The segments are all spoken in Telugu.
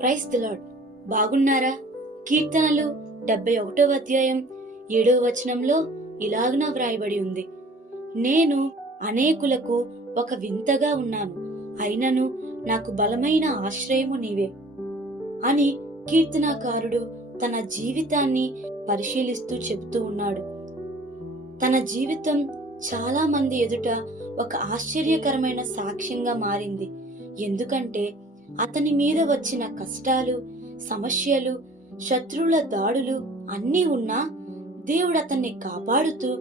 Price the lord. బాగున్నారా? కీర్తనలు డెబ్బై ఒకటో అధ్యాయం ఏడవ వచనంలో ఇలాగున వ్రాయబడి ఉంది. నేను అనేకులకు ఒక వింతగా ఉన్నాను. అయినను నాకు బలమైన ఆశ్రయము నీవే అని కీర్తనాకారుడు తన జీవితాన్ని పరిశీలిస్తూ చెబుతూ ఉన్నాడు. తన జీవితం చాలా మంది ఎదుట ఒక ఆశ్చర్యకరమైన సాక్ష్యంగా మారింది. ఎందుకంటే అతని మీద వచ్చిన కష్టాలు సమస్యలు శత్రువుల దాడులు అన్నీ ఉన్నా దేవుడు అతన్ని కాపాడుతూ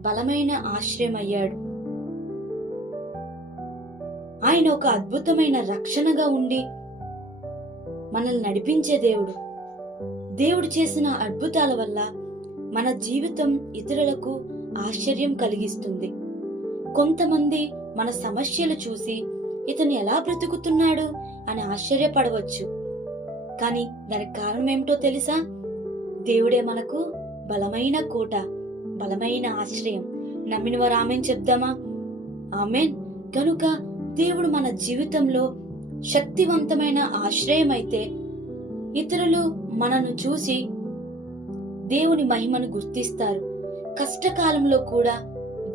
బలమైన ఆశ్రయమయ్యాడు. ఆయన ఒక అద్భుతమైన రక్షణగా ఉండి మనల్ని నడిపించే దేవుడు. దేవుడు చేసిన అద్భుతాల వల్ల మన జీవితం ఇతరులకు ఆశ్చర్యం కలిగిస్తుంది. కొంతమంది మన సమస్యలు చూసి ఇతను ఎలా బ్రతుకుతున్నాడు అని ఆశ్చర్యపడవచ్చు. కానీ దానికి కారణం ఏమిటో తెలుసా? దేవుడే మనకు బలమైన కోట బలమైన ఆశ్రయం. నమ్మిన వారు ఆమెన్ చెప్దామా? ఆమెన్. కనుక దేవుడు మన జీవితంలో శక్తివంతమైన ఆశ్రయం అయితే ఇతరులు మనను చూసి దేవుని మహిమను గుర్తిస్తారు. కష్టకాలంలో కూడా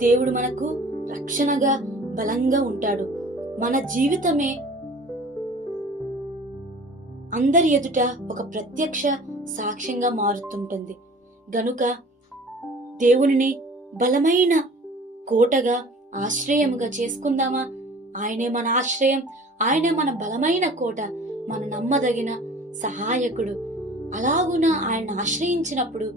దేవుడు మనకు రక్షణగా బలంగా ఉంటాడు. మన జీవితమే అందరి ఎదుట ఒక ప్రత్యక్ష సాక్ష్యంగా మారుతుంటుంది. గనుక దేవునిని బలమైన కోటగా ఆశ్రయముగా చేసుకుందామా? ఆయనే మన ఆశ్రయం ఆయనే మన బలమైన కోట మన నమ్మదగిన సహాయకుడు. అలాగున ఆయన ఆశ్రయించినప్పుడు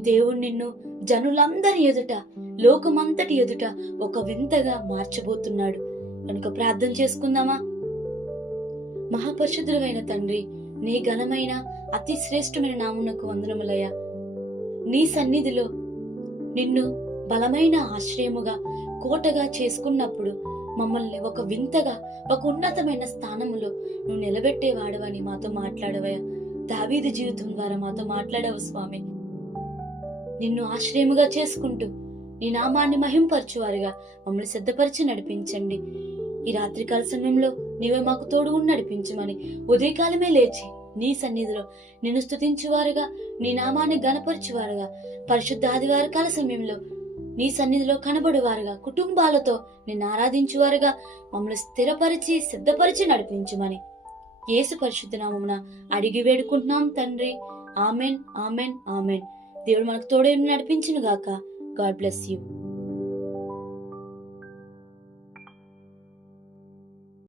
దేవుడు నిన్ను జనులందరి ఎదుట లోకమంతటి ఎదుట ఒక వింతగా మార్చబోతున్నాడు. కనుక ప్రార్థన చేసుకుందామా? మహాపరిశుద్ధులైన తండ్రి నీ ఘనమైన అతి శ్రేష్టమైన నామునకు వందనములయ్య. నీ సన్నిధిలో నిన్ను బలమైన ఆశ్రయముగా కోటగా చేసుకున్నప్పుడు మమ్మల్ని ఒక వింతగా ఒక ఉన్నతమైన స్థానములో నువ్వు నిలబెట్టేవాడవని మాతో మాట్లాడవయ్యా. దావీదు జీవితం ద్వారా మాతో మాట్లాడవు స్వామి. నిన్ను ఆశ్రయముగా చేసుకుంటూ నీ నామాన్ని మహింపరచువారుగా. మమ్మల్ని సిద్ధపరిచి నడిపించండి. ఈ రాత్రికాల సమయంలో నీవే మాకు తోడు నడిపించమని ఉదయకాలమే లేచి నీ సన్నిధిలో నిన్ను స్థుతించువారుగా నీ నామాన్ని గనపరచువారుగా పరిశుద్ధ ఆదివార కాల సమయంలో నీ సన్నిధిలో కనబడువారుగా కుటుంబాలతో నిన్ను ఆరాధించువారుగా. మమ్మల్ని స్థిరపరిచి సిద్ధపరిచి నడిపించమని యేసు పరిశుద్ధ నామమున అడిగి వేడుకుంటున్నాం తండ్రి. Amen amen amen. దేవుడు మనకు తోడే నడిపించును గాక God bless you.